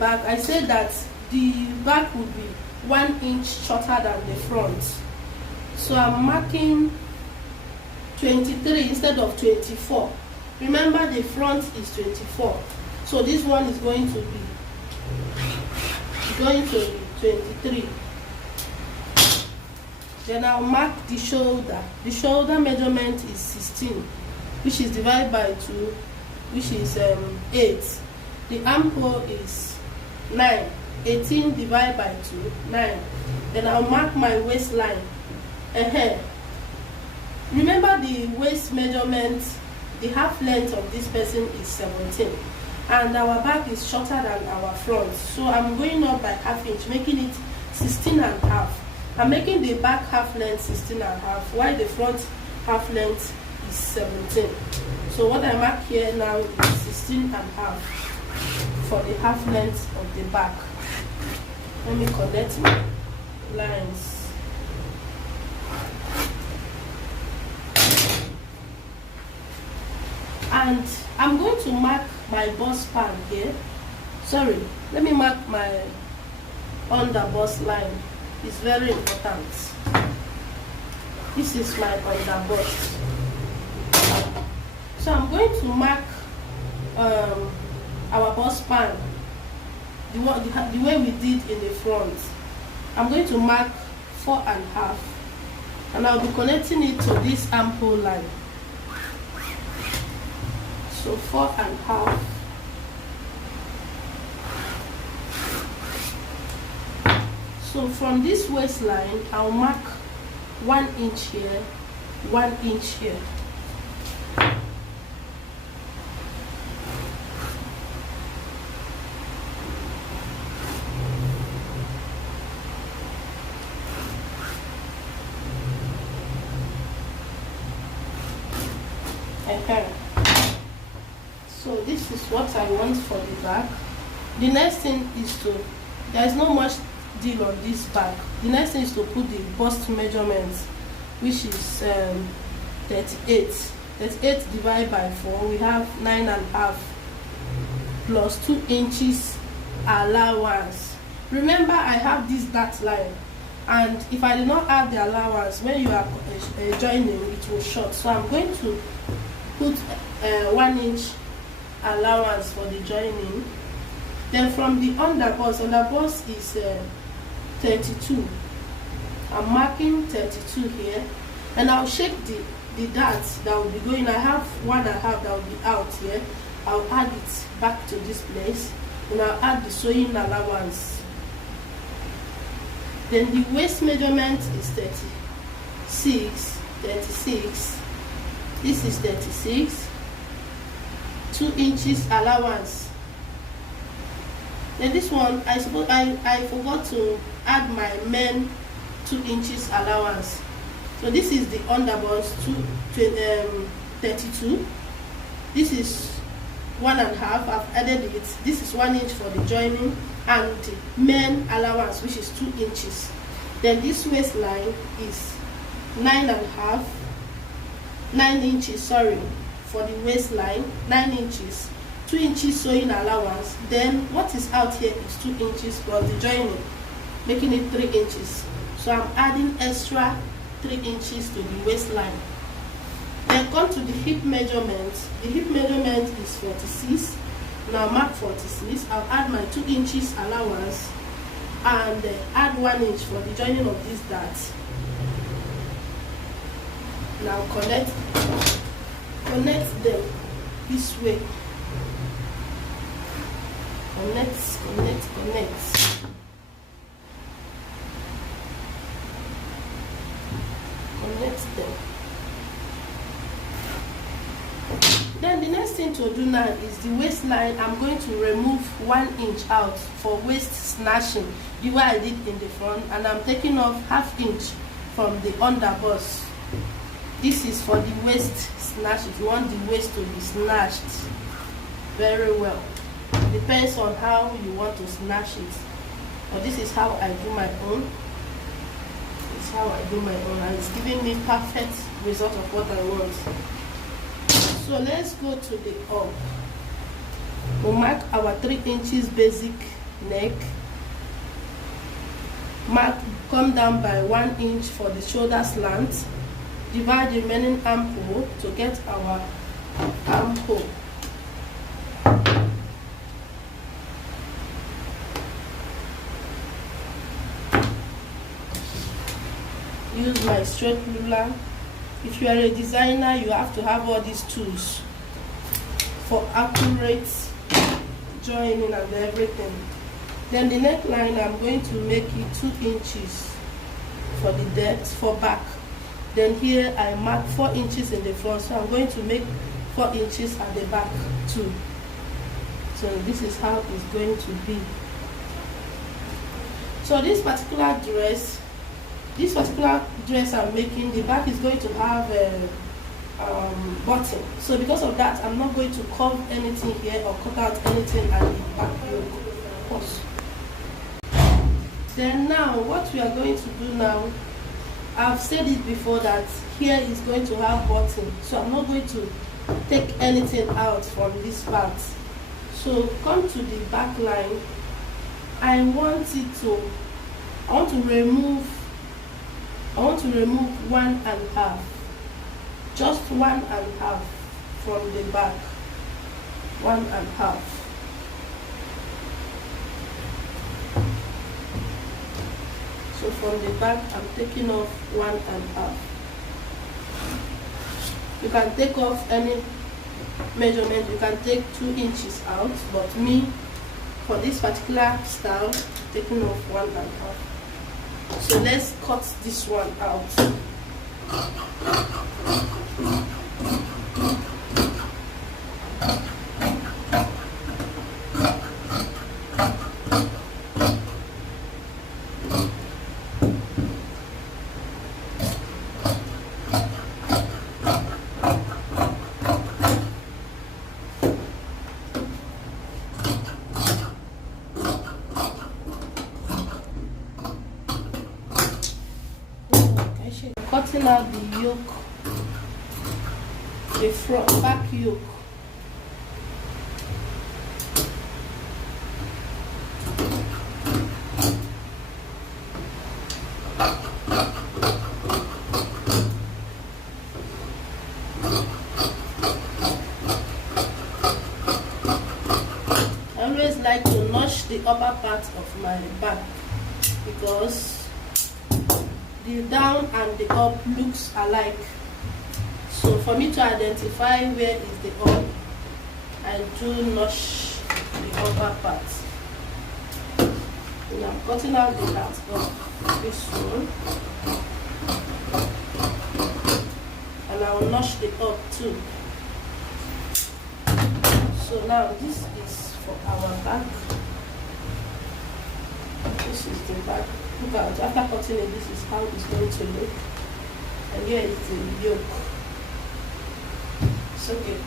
back, I said that the back would be 1 inch shorter than the front. So I'm marking 23 instead of 24. Remember, the front is 24. So this one is going to be 23. Then I'll mark the shoulder. The shoulder measurement is 16, which is divided by 2, which is 8. The armhole is 9. 18 divided by 2, 9. Then I'll mark my waistline. Remember, the waist measurement, the half length of this person is 17, and our back is shorter than our front. So I'm going up by ½ inch, making it 16.5. I'm making the back half length 16.5, while the front half length is 17. So what I mark here now is 16.5 for the half length of the back. Let me connect my lines. And I'm going to mark my bust span here. Sorry, let me mark my under bust line. It's very important. This is my under bust. So I'm going to mark our bust span the way we did in the front. I'm going to mark 4.5, and I'll be connecting it to this armhole line. So 4.5. So from this waistline, I'll mark 1 inch here, 1 inch here. So this is what I want for the back. The next thing is there is not much deal on this back. The next thing is to put the bust measurements, which is 38. 38 divided by 4, we have 9.5 plus 2 inches allowance. Remember, I have this dot line, and if I do not have the allowance, when you are joining, it will short. So I'm going to put 1 inch allowance for the joining. Then from the underbust is 32. I'm marking 32 here, and I'll shake the darts that will be going. I have 1.5 that will be out here. I'll add it back to this place, and I'll add the sewing allowance. Then the waist measurement is 36. This is 36. 2 inches allowance. Then this one, I suppose I forgot to add my men 2 inches allowance. So this is the underbust 32. This is 1.5. I've added it. This is 1 inch for the joining, and the men allowance, which is 2 inches. Then this waistline is 9 inches. Sorry, for the waistline, 9 inches. 2 inches sewing allowance. Then what is out here is 2 inches plus the joining, making it 3 inches. So I'm adding extra 3 inches to the waistline. Then come to the hip measurement. The hip measurement is 46. Now mark 46. I'll add my 2 inches allowance and add 1 inch for the joining of this dart. Now connect them this way. Connect. Connect them. Then the next thing to do now is the waistline. I'm going to remove 1 inch out for waist snatching, the way I did in the front, and I'm taking off ½ inch from the underbust. This is for the waist snatch. If you want the waist to be snatched very well, depends on how you want to snatch it. But this is how I do my own. This is how I do my own, and it's giving me perfect result of what I want. So let's go to the up. We'll mark our 3 inches basic neck, mark, come down by 1 inch for the shoulder slant, divide the remaining armhole to get our armhole. Use my straight ruler. If you are a designer, you have to have all these tools for accurate joining and everything. Then the neckline, I'm going to make it 2 inches for the depth for back. Then here I mark 4 inches in the front, so I'm going to make 4 inches at the back too. So this is how it's going to be. So this particular dress I'm making, the back is going to have a button. So because of that, I'm not going to curve anything here or cut out anything at the back yoke, of course. Then now, what we are going to do now, I've said it before that here is going to have button, so I'm not going to take anything out from this part. So come to the back line. I want to remove 1.5, just 1.5 from the back, 1.5. So from the back, I'm taking off 1.5. You can take off any measurement. You can take 2 inches out, but me, for this particular style, taking off 1.5. So let's cut this one out. Cutting out the yoke, the back yoke. I always like to notch the upper part of my back because the down and the up looks alike. So for me to identify where is the up, I do notch the upper part. And I'm cutting out the last of this one, and I will notch the up too. So now this is for our back. This is the back. Look at, after cutting it, this is how it's going to look. And here is the yoke. It's okay.